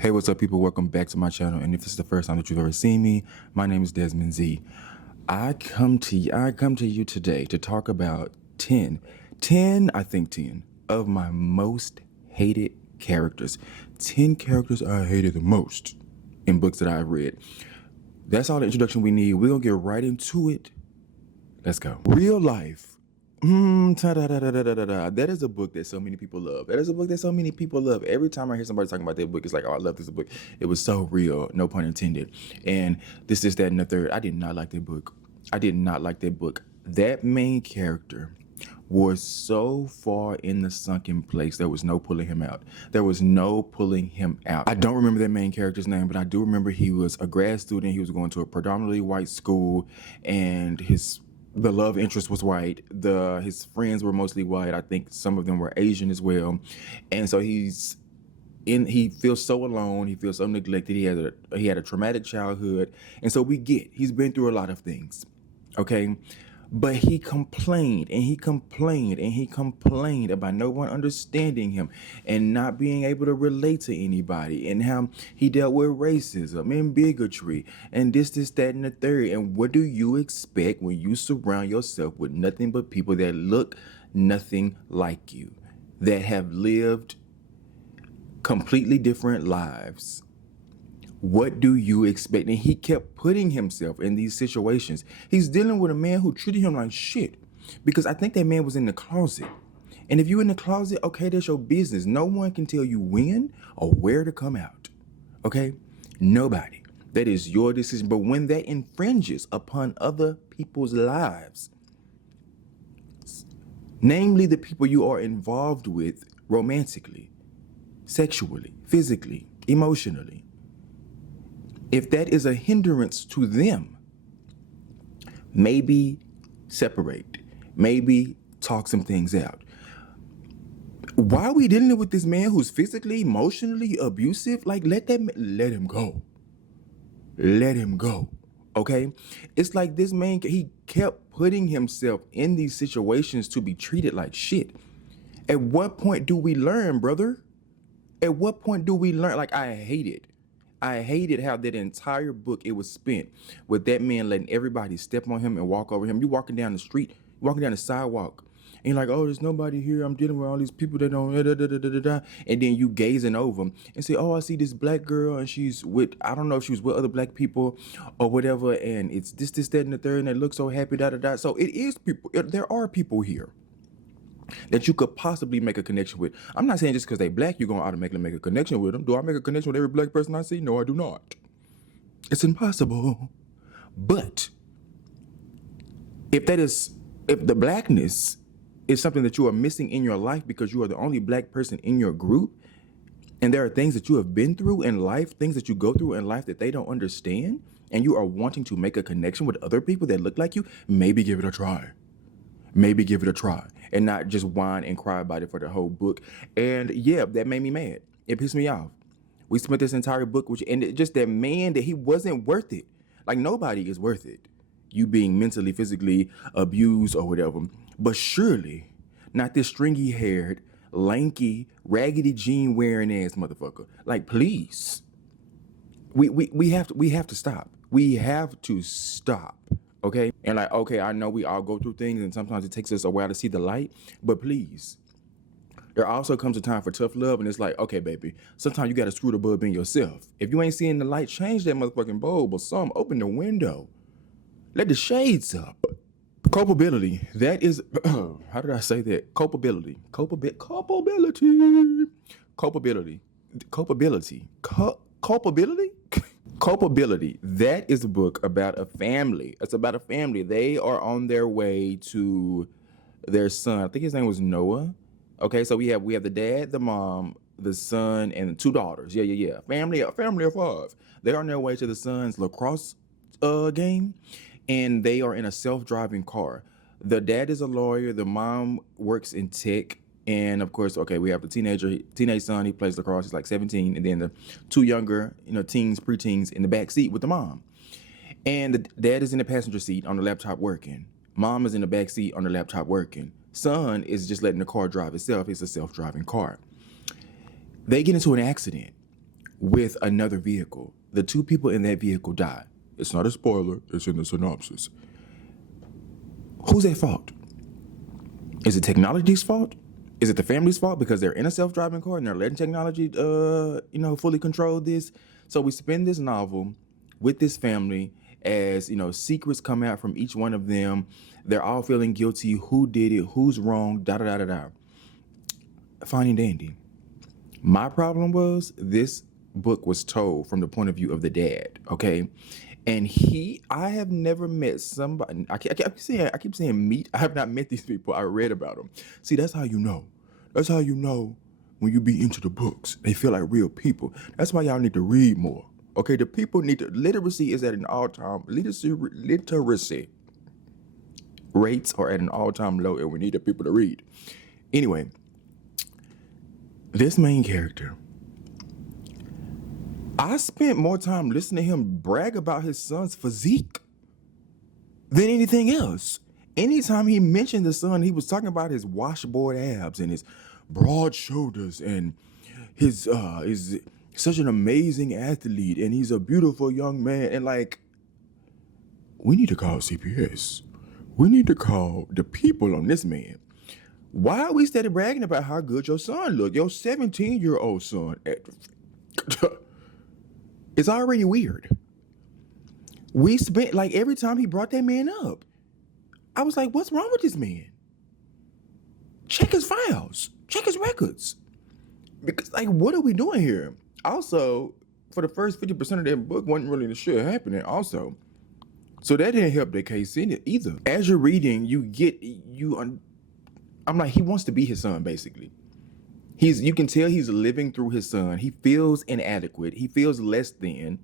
Hey, what's up, people? Welcome back to my channel. And if this is the first time that you've ever seen me, my name is Desmond Z. I come to you today to talk about 10 of my most hated characters. 10 characters I hated the most in books that I've read. That's all the introduction we need. We're gonna get right into it. Let's go. Real life. That is a book that so many people love. That is a book that so many people love. Every time I hear somebody talking about that book, it's like, oh, I love this book. It was so real, no pun intended. And this, that, and the third. I did not like that book. I did not like that book. That main character was so far in the sunken place, there was no pulling him out. There was no pulling him out. I don't remember that main character's name, but I do remember he was a grad student. He was going to a predominantly white school, and the love interest was white. His friends were mostly white. I think some of them were Asian as well. And so he feels so alone. He feels so neglected. He had a traumatic childhood. And so he's been through a lot of things. Okay. But he complained and he complained and he complained about no one understanding him and not being able to relate to anybody, and how he dealt with racism and bigotry and this, that, and the third. And what do you expect when you surround yourself with nothing but people that look nothing like you, that have lived completely different lives? What do you expect? And he kept putting himself in these situations. He's dealing with a man who treated him like shit, because I think that man was in the closet. And if you're in the closet, okay, that's your business. No one can tell you when or where to come out. Okay? Nobody. That is your decision. But when that infringes upon other people's lives, namely the people you are involved with romantically, sexually, physically, emotionally, if that is a hindrance to them, maybe separate, maybe talk some things out. Why are we dealing with this man who's physically, emotionally abusive? Like, let him go. Let him go. Okay? It's like this man, he kept putting himself in these situations to be treated like shit. At what point do we learn, brother? At what point do we learn? Like, I hated how that entire book, it was spent with that man letting everybody step on him and walk over him. You walking down the street, walking down the sidewalk, and you're like, oh, there's nobody here. I'm dealing with all these people that don't, and then you gazing over them and say, oh, I see this black girl, and she's with, I don't know if she was with other black people or whatever, and it's this, that, and the third, and they look so happy, So it is people. There are people here that you could possibly make a connection with. I'm not saying just because they black, you're going to automatically make a connection with them. Do I make a connection with every black person I see? No, I do not. It's impossible. But if the blackness is something that you are missing in your life because you are the only black person in your group, and there are things that you have been through in life, things that you go through in life that they don't understand, and you are wanting to make a connection with other people that look like you, maybe give it a try. Maybe give it a try and not just whine and cry about it for the whole book. And yeah, that made me mad. It pissed me off. We spent this entire book, just that man, that he wasn't worth it. Like, nobody is worth it. You being mentally, physically abused or whatever. But surely not this stringy haired, lanky, raggedy jean wearing ass motherfucker. Like, please. We have to stop. We have to stop. Okay? And like, okay, I know we all go through things and sometimes it takes us a while to see the light, but please, there also comes a time for tough love, and it's like, okay, baby, sometimes you gotta screw the bulb in yourself. If you ain't seeing the light, change that motherfucking bulb or something. Open the window. Let the shades up. Culpability. That is, how did I say that? Culpability. Culpability. Culpability. Culpability. Culpability? Culpability. That is a book about a family. It's about a family. They are on their way to their son. I think his name was Noah. Okay, so we have the dad, the mom, the son, and two daughters. Yeah. A family of five. They're on their way to the son's lacrosse game, and they are in a self-driving car. The dad is a lawyer. The mom works in tech. And of course, okay, we have the teenage son. He plays lacrosse. He's like 17. And then the two younger, teens, preteens in the back seat with the mom. And the dad is in the passenger seat on the laptop working. Mom is in the back seat on the laptop working. Son is just letting the car drive itself. It's a self-driving car. They get into an accident with another vehicle. The two people in that vehicle die. It's not a spoiler, it's in the synopsis. Who's at fault? Is it technology's fault? Is it the family's fault because they're in a self-driving car and they're letting technology, fully control this? So we spend this novel with this family as, secrets come out from each one of them. They're all feeling guilty. Who did it? Who's wrong? Da da da da da. Fine and dandy. My problem was this book was told from the point of view of the dad, okay? And I have never met somebody, I keep saying meet. I have not met these people. I read about them. See, that's how you know. That's how you know when you be into the books. They feel like real people. That's why y'all need to read more. Okay, the people need to, literacy is at an all-time, literacy rates are at an all-time low, and we need the people to read. Anyway, this main character, I spent more time listening to him brag about his son's physique than anything else. Anytime he mentioned the son, he was talking about his washboard abs and his broad shoulders and his is such an amazing athlete and he's a beautiful young man. And like, we need to call CPS. We need to call the people on this man. Why are we steady bragging about how good your son look? Your 17-year-old son. It's already weird. We spent, like, every time he brought that man up, I was like, what's wrong with this man? Check his files. Check his records. Because, like, what are we doing here? Also, for the first 50% of that book, wasn't really the shit happening also. So that didn't help the case in it either. As you're reading, I'm like, he wants to be his son, basically. You can tell he's living through his son. He feels inadequate. He feels less than.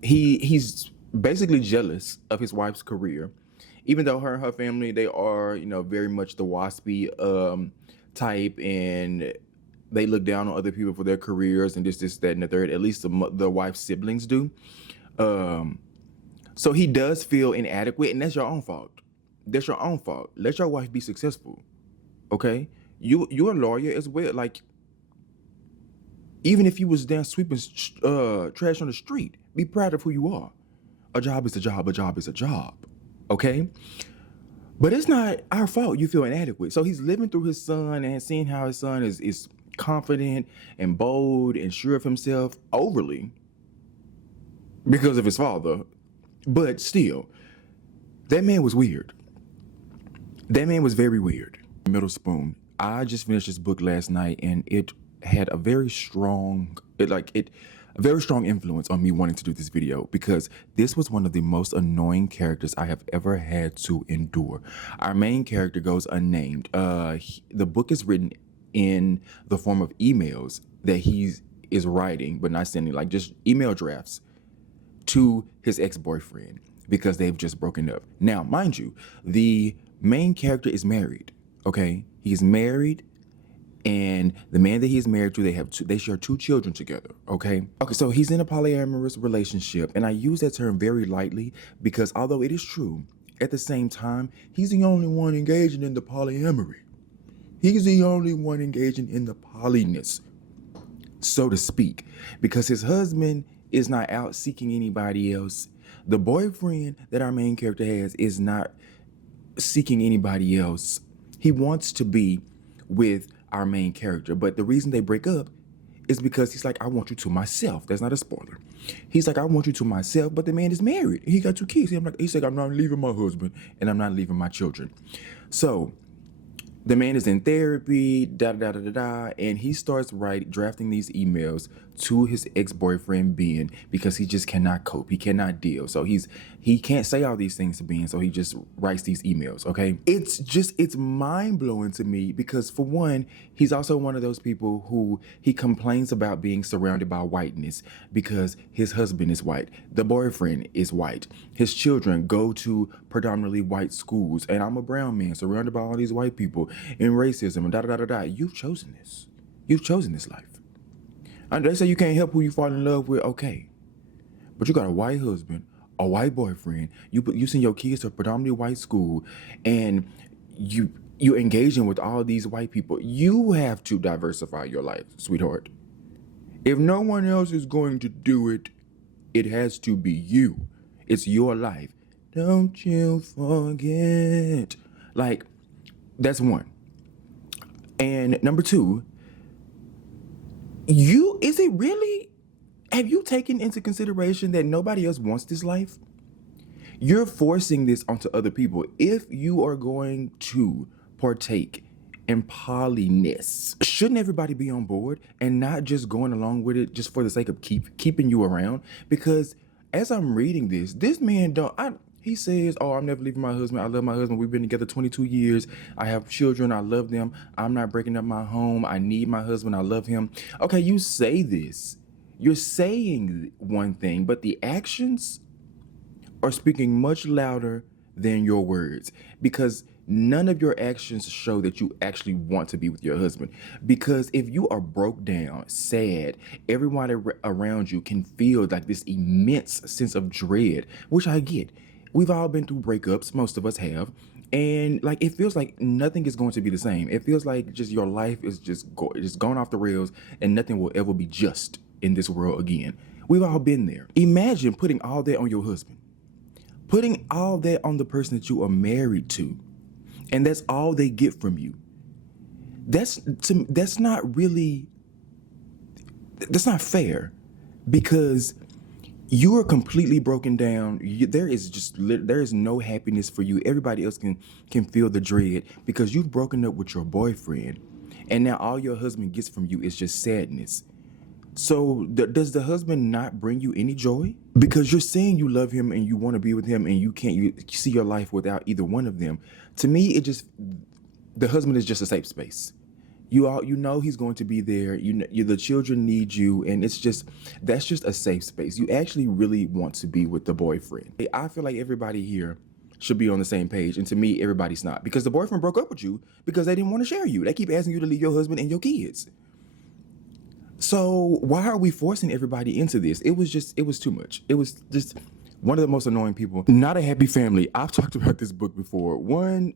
He's basically jealous of his wife's career, even though her and her family, they are, very much the waspy type, and they look down on other people for their careers and this, that, and the third. At least the wife's siblings do. So he does feel inadequate, and that's your own fault. That's your own fault. Let your wife be successful, okay? You're a lawyer as well. Like, even if you was down sweeping trash on the street, be proud of who you are. A job is a job. A job is a job, okay? But it's not our fault you feel inadequate. So he's living through his son and seeing how his son is confident and bold and sure of himself overly because of his father. But still, that man was weird. That man was very weird. Middle Spoon. I just finished this book last night, and it had a very strong influence on me wanting to do this video, because this was one of the most annoying characters I have ever had to endure. Our main character goes unnamed. The book is written in the form of emails that he is writing, but not sending, like just email drafts to his ex-boyfriend because they've just broken up. Now, mind you, the main character is married, okay? He's married, and the man that he's married to, they share 2 children together, okay? Okay, so he's in a polyamorous relationship, and I use that term very lightly because although it is true, at the same time, he's the only one engaging in the polyamory. He's the only one engaging in the polyness, so to speak, because his husband is not out seeking anybody else. The boyfriend that our main character has is not seeking anybody else. He wants to be with our main character, but the reason they break up is because he's like, I want you to myself. That's not a spoiler. He's like, I want you to myself, but the man is married. He got 2 kids. He's like, I'm not leaving my husband, and I'm not leaving my children. So the man is in therapy, and he starts drafting these emails to his ex-boyfriend, Ben, because he just cannot cope. He cannot deal. So he can't say all these things to Ben, so he just writes these emails, okay? It's mind-blowing to me because, for one, he's also one of those people who he complains about being surrounded by whiteness because his husband is white. The boyfriend is white. His children go to predominantly white schools, and I'm a brown man surrounded by all these white people and racism and You've chosen this. You've chosen this life. And they say you can't help who you fall in love with, okay. But you got a white husband, a white boyfriend, you send your kids to a predominantly white school, and you're engaging with all these white people. You have to diversify your life, sweetheart. If no one else is going to do it, it has to be you. It's your life. Don't you forget. Like, that's one. And number two, is it really, have you taken into consideration that nobody else wants this life? You're forcing this onto other people. If you are going to partake in polyness, shouldn't everybody be on board and not just going along with it just for the sake of keeping you around? Because as I'm reading this man he says, "Oh, I'm never leaving my husband. I love my husband. We've been together 22 years. I have children. I love them. I'm not breaking up my home. I need my husband. I love him." Okay, you say this. You're saying one thing, but the actions are speaking much louder than your words, because none of your actions show that you actually want to be with your husband. Because if you are broke down, sad, everyone around you can feel like this immense sense of dread, which I get. We've all been through breakups, most of us have. And like it feels like nothing is going to be the same. It feels like just your life is just going off the rails, and nothing will ever be just in this world again. We've all been there. Imagine putting all that on your husband, putting all that on the person that you are married to, and that's all they get from you. That's not really, that's not fair, because you are completely broken down. There is no happiness for you. Everybody else can feel the dread because you've broken up with your boyfriend, and now all your husband gets from you is just sadness. So does the husband not bring you any joy? Because you're saying you love him and you want to be with him, and you see your life without either one of them. To me, the husband is just a safe space. You know he's going to be there. The children need you, and that's just a safe space. You actually really want to be with the boyfriend. I feel like everybody here should be on the same page, and to me, everybody's not, because the boyfriend broke up with you because they didn't want to share you. They keep asking you to leave your husband and your kids. So why are we forcing everybody into this? It was too much. It was just one of the most annoying people. Not a Happy Family. I've talked about this book before. One,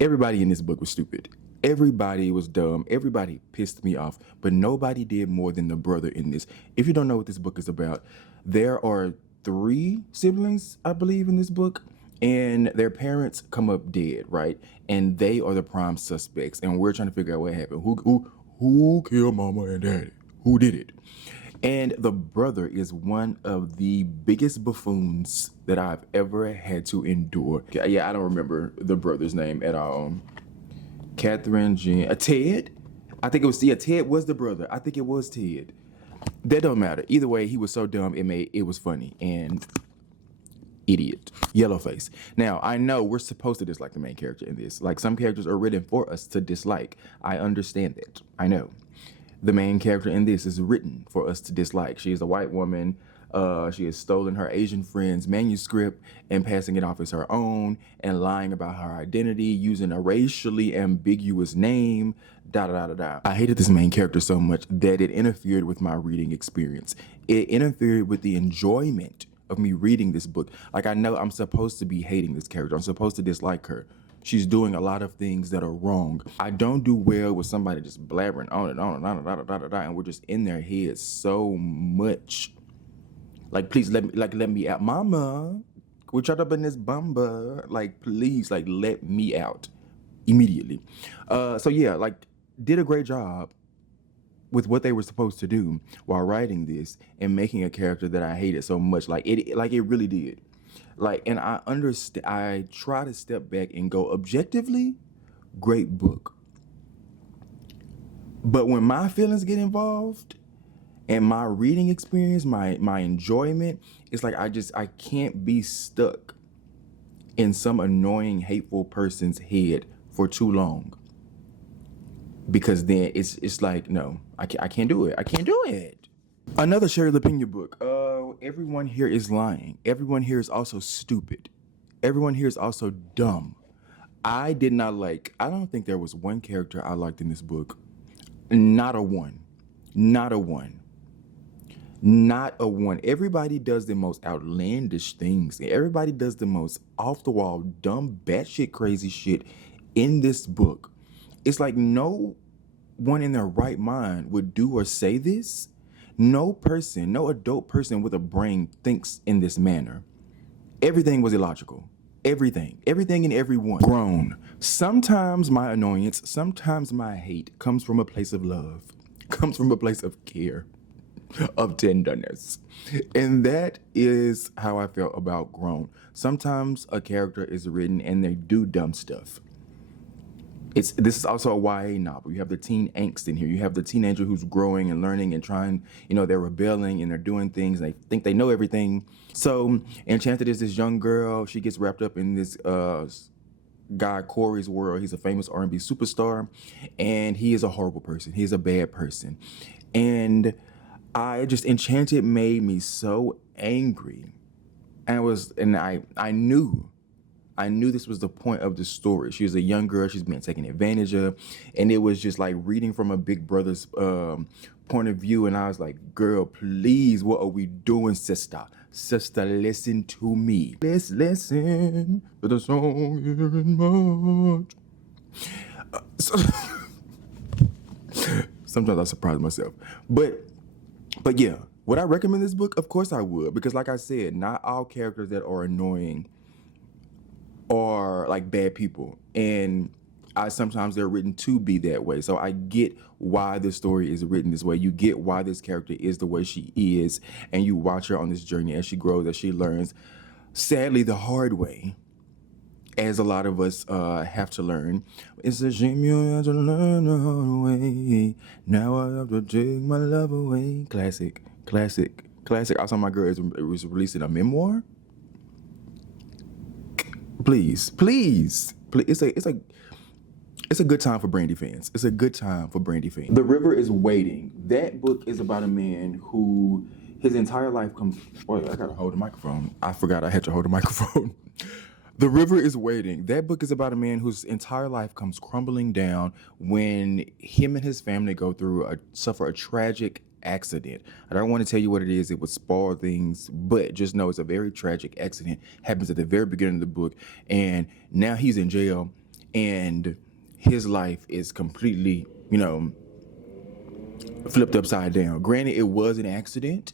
everybody in this book was stupid. Everybody was dumb. Everybody pissed me off, but nobody did more than the brother in this. If you don't know what this book is about, there are 3 siblings, I believe, in this book, and their parents come up dead, right? And they are the prime suspects, and we're trying to figure out what happened. Who killed mama and daddy? Who did it? And the brother is one of the biggest buffoons that I've ever had to endure. Yeah, I don't remember the brother's name at all. Catherine, Ted? I think it was, Ted was the brother. I think it was Ted. That don't matter. Either way, he was so dumb, it was funny. And idiot. Yellowface. Now, I know we're supposed to dislike the main character in this. Like, some characters are written for us to dislike. I understand that. I know. The main character in this is written for us to dislike. She is a white woman. She has stolen her Asian friend's manuscript and passing it off as her own, and lying about her identity, using a racially ambiguous name, da da da da. I hated this main character so much that it interfered with my reading experience. It interfered with the enjoyment of me reading this book. Like, I know I'm supposed to be hating this character. I'm supposed to dislike her. She's doing a lot of things that are wrong. I don't do well with somebody just blabbering on and on and on and on and on and on, and we're just in their heads so much. Like, please let me out. Mama, we're trapped up in this bumba. Like, please, like, let me out immediately. So yeah, like, did a great job with what they were supposed to do while writing this and making a character that I hated so much. Like it really did. Like, and I understand, I try to step back and go, objectively, great book. But when my feelings get involved and my reading experience, my enjoyment, it's like I can't be stuck in some annoying, hateful person's head for too long. Because then it's like, no, I can't do it. I can't do it. Another shared opinion book. Everyone here is lying. Everyone here is also stupid. Everyone here is also dumb. I don't think there was one character I liked in this book. Not a one. Not a one. Not a one. Everybody does the most outlandish things. Everybody does the most off-the-wall, dumb, batshit crazy shit in this book. It's like no one in their right mind would do or say this. No person, no adult person with a brain thinks in this manner. Everything was illogical. Everything and everyone. Grown. Sometimes my annoyance, sometimes my hate comes from a place of love, comes from a place of care, of tenderness. And that is how I felt about Grown. Sometimes a character is written and they do dumb stuff. This is also a YA novel. You have the teen angst in here. You have the teenager who's growing and learning and trying, they're rebelling and they're doing things and they think they know everything. So Enchanted is this young girl. She gets wrapped up in this guy Corey's world. He's a famous R&B superstar and he is a horrible person. He is a bad person. And Enchanted made me so angry. And I knew this was the point of the story. She was a young girl. She's being taken advantage of. And it was just like reading from a big brother's point of view. And I was like, girl, please, what are we doing, sister? Sister, listen to me. Let's listen to the song in March. Sometimes I surprise myself. But yeah, would I recommend this book? Of course I would. Because like I said, not all characters that are annoying are like bad people, and sometimes they're written to be that way. So I get why this story is written this way. You get why this character is the way she is, and you watch her on this journey as she grows, as she learns, sadly the hard way, as a lot of us have to learn. It's a shame you have to learn the hard way. Now I have to take my love away. Classic. I saw my girl was releasing a memoir. Please. It's a good time for Brandy fans. The River is Waiting. That book is about a man who his entire life comes. Wait, I gotta hold the microphone. I forgot I had to hold the microphone. The River is Waiting. That book is about a man whose entire life comes crumbling down when him and his family suffer a tragic accident. I don't want to tell you what it is. It would spoil things, but just know it's a very tragic accident. Happens at the very beginning of the book, and now he's in jail, and his life is completely, flipped upside down. Granted, it was an accident.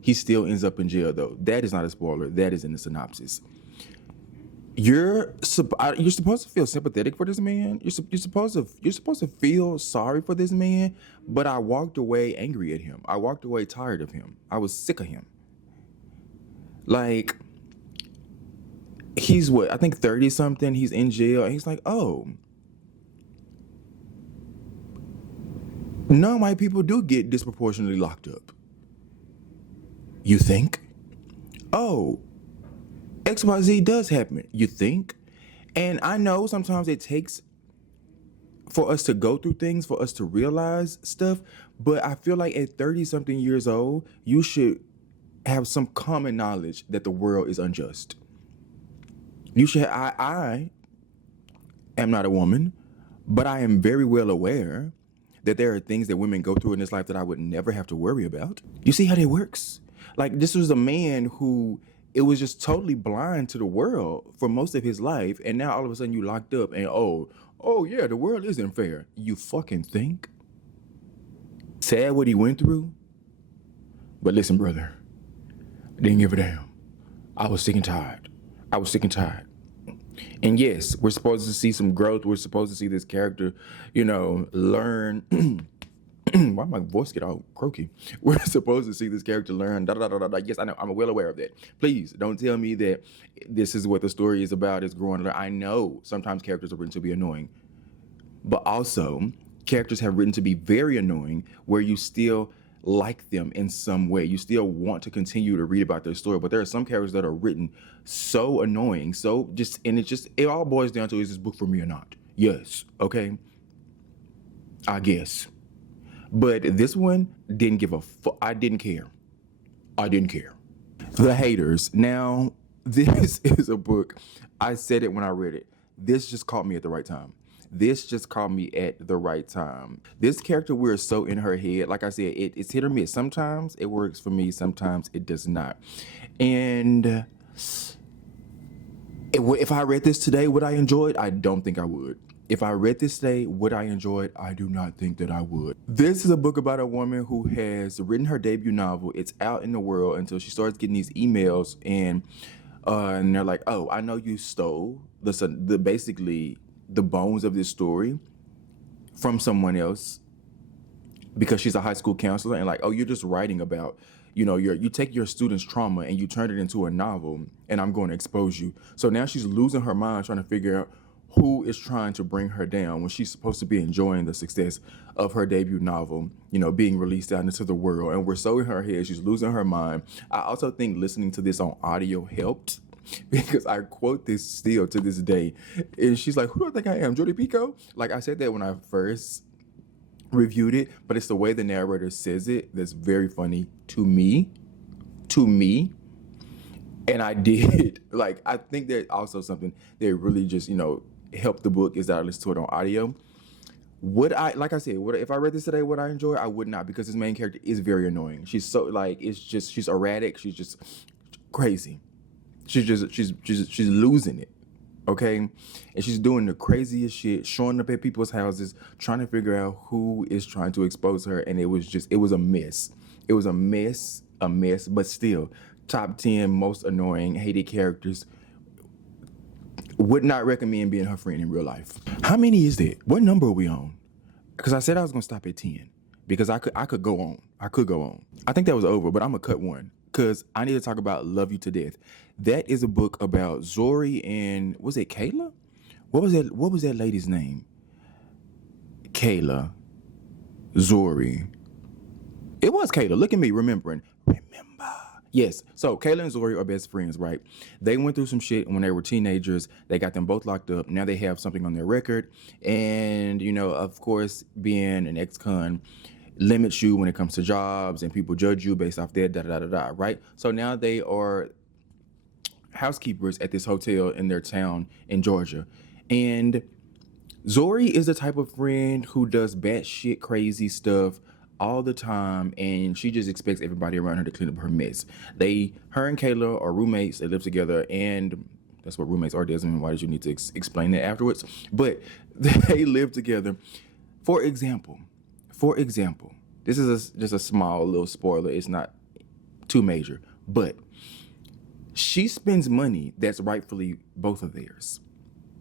He still ends up in jail, though. That is not a spoiler. That is in the synopsis. You're supposed to feel sympathetic for this man. You're supposed to feel sorry for this man. But I walked away angry at him. I walked away tired of him. I was sick of him. Like, he's I think 30 something. He's in jail, and he's like, oh, non-white people do get disproportionately locked up. You think? Oh, XYZ does happen, you think? And I know sometimes it takes for us to go through things, for us to realize stuff, but I feel like at 30-something years old, you should have some common knowledge that the world is unjust. You should. I am not a woman, but I am very well aware that there are things that women go through in this life that I would never have to worry about. You see how that works? Like, this was a man who it was just totally blind to the world for most of his life, and now all of a sudden you locked up and oh yeah, the world isn't fair. You fucking think? Sad what he went through? But listen, brother, I didn't give a damn. I was sick and tired. And yes, we're supposed to see some growth. We're supposed to see this character, learn. Why my voice get all croaky? We're supposed to see this character learn. Yes, I know. I'm well aware of that. Please don't tell me that this is what the story is about. Is growing. I know sometimes characters are written to be annoying, but also characters have written to be very annoying, where you still like them in some way. You still want to continue to read about their story. But there are some characters that are written so annoying, it all boils down to, is this book for me or not? Yes. Okay. I guess. But this one didn't give a fuck. I didn't care. The Haters. Now, this is a book. I said it when I read it. This just caught me at the right time. This character, we're so in her head. Like I said, it's hit or miss. Sometimes it works for me. Sometimes it does not. And if I read this today, would I enjoy it? I don't think I would. If I read this today, would I enjoy it? I do not think that I would. This is a book about a woman who has written her debut novel. It's out in the world until she starts getting these emails, and they're like, "Oh, I know you stole the basically the bones of this story from someone else," because she's a high school counselor, and like, "Oh, you're just writing about, you take your students' trauma and you turn it into a novel, and I'm going to expose you." So now she's losing her mind trying to figure out who is trying to bring her down when she's supposed to be enjoying the success of her debut novel, being released out into the world. And we're so in her head, she's losing her mind. I also think listening to this on audio helped because I quote this still to this day. And she's like, "Who do I think I am, Jodi Picoult?" Like, I said that when I first reviewed it, but it's the way the narrator says it that's very funny to me. To me. And I did. Like, I think that also something that really just, helped the book is that I listened to it on audio. Would I, like I said, if I read this today, would I enjoy it? I would not, because this main character is very annoying. She's so, like, she's erratic. She's just crazy. She's losing it. Okay. And she's doing the craziest shit, showing up at people's houses, trying to figure out who is trying to expose her. And it was a mess. It was a mess, but still, top 10 most annoying, hated characters. Would not recommend being her friend in real life. How many is that? What number are we on? Because I said I was gonna stop at 10. Because I could go on. I could go on. I think that was over, but I'm gonna cut one. Because I need to talk about Love You to Death. That is a book about Zori and, was it Kayla? What was that lady's name? Kayla. Zori. It was Kayla. Look at me remembering. Yes. So Kayla and Zori are best friends, right? They went through some shit when they were teenagers. They got them both locked up. Now they have something on their record. And, of course, being an ex-con limits you when it comes to jobs, and people judge you based off that, right? So now they are housekeepers at this hotel in their town in Georgia. And Zori is the type of friend who does batshit crazy stuff all the time, and she just expects everybody around her to clean up her mess. Her and Kayla are roommates. They live together, and that's what roommates are, Desmond. Why did you need to explain that afterwards? But they live together. For example, this is just a small little spoiler. It's not too major, but she spends money that's rightfully both of theirs.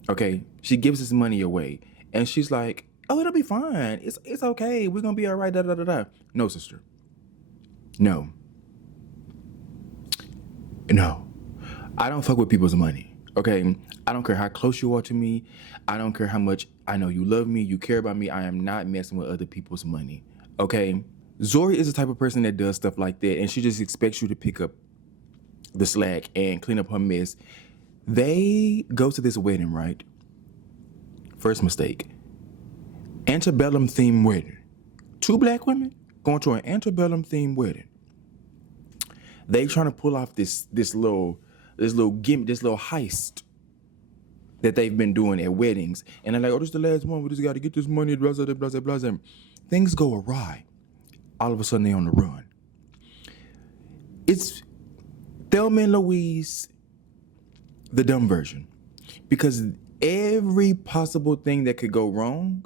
Okay, she gives this money away, and she's like, "Oh, it'll be fine. It's okay. We're gonna be all right." No, sister. No. I don't fuck with people's money. Okay, I don't care how close you are to me. I don't care how much I know you love me, you care about me. I am not messing with other people's money. Okay, Zori is the type of person that does stuff like that, and she just expects you to pick up the slack and clean up her mess. They go to this wedding, right? First mistake. Antebellum themed wedding. 2 black women going to an antebellum themed wedding. They trying to pull off this little gimmick, this little heist that they've been doing at weddings. And they're like, "Oh, this is the last one. We just got to get this money, blah, blah, blah, blah, blah." Things go awry. All of a sudden, they on the run. It's Thelma and Louise, the dumb version. Because every possible thing that could go wrong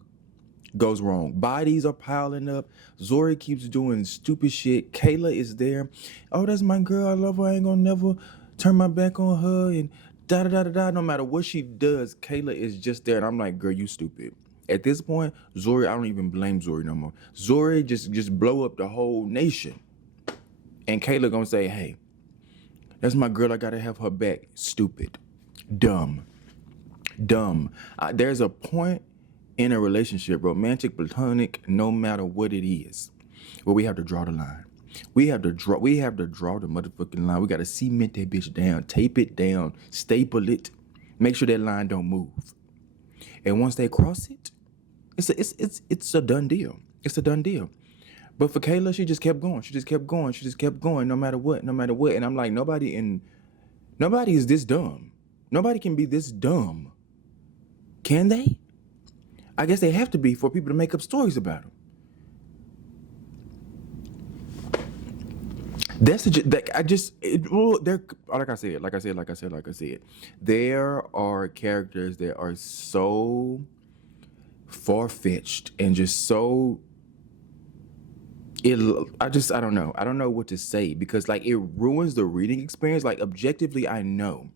goes wrong. Bodies are piling up. Zori keeps doing stupid shit. Kayla is there. "Oh, that's my girl. I love her. I ain't gonna never turn my back on her." And da. No matter what she does, Kayla is just there. And I'm like, "Girl, you stupid." At this point, Zori, I don't even blame Zori no more. Zori just blow up the whole nation. And Kayla gonna say, "Hey, that's my girl. I gotta have her back." Stupid. Dumb. There's a point in a relationship, romantic, platonic, no matter what it is, where we have to draw the line. We have to draw the motherfucking line. We got to cement that bitch down, tape it down, staple it, make sure that line don't move. And once they cross it, it's a done deal. It's a done deal. But for Kayla, she just kept going, no matter what. And I'm like, nobody is this dumb. Nobody can be this dumb. Can they? I guess they have to be for people to make up stories about them. Like I said. There are characters that are so far-fetched and just so I don't know. I don't know what to say because like it ruins the reading experience. Like objectively, I know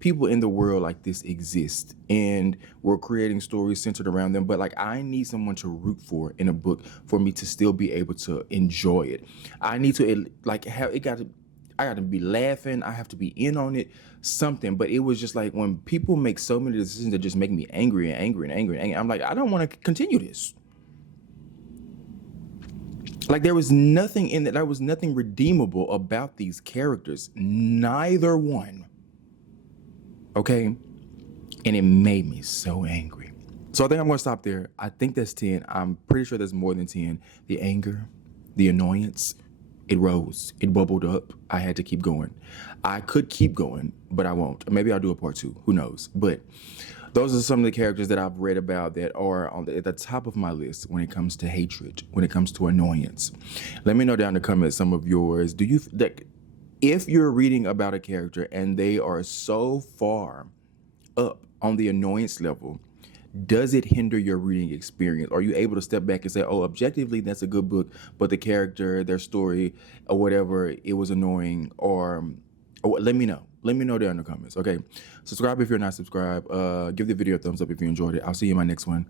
people in the world like this exist and we're creating stories centered around them, but like I need someone to root for in a book for me to still be able to enjoy it. I need to like have it got to I got to be laughing. I have to be in on it, something. But it was just like when people make so many decisions that just make me angry and angry and angry and angry. I'm like, I don't want to continue this. Like there was nothing in that. There was nothing redeemable about these characters. Neither one. Okay, and it made me so angry. So I think I'm gonna stop there. I think that's 10. I'm pretty sure there's more than 10. The anger, the annoyance, it rose, it bubbled up. I had to keep going. I could keep going, but I won't. Maybe I'll do a part two. Who knows? But those are some of the characters that I've read about that are at the top of my list when it comes to hatred, when it comes to annoyance. Let me know down in the comments some of yours. Do you that if you're reading about a character and they are so far up on the annoyance level, does it hinder your reading experience? Are you able to step back and say, oh, objectively, that's a good book, but the character, their story, or whatever, it was annoying? Or let me know. Let me know down in the comments. Okay. Subscribe if you're not subscribed. Give the video a thumbs up if you enjoyed it. I'll see you in my next one.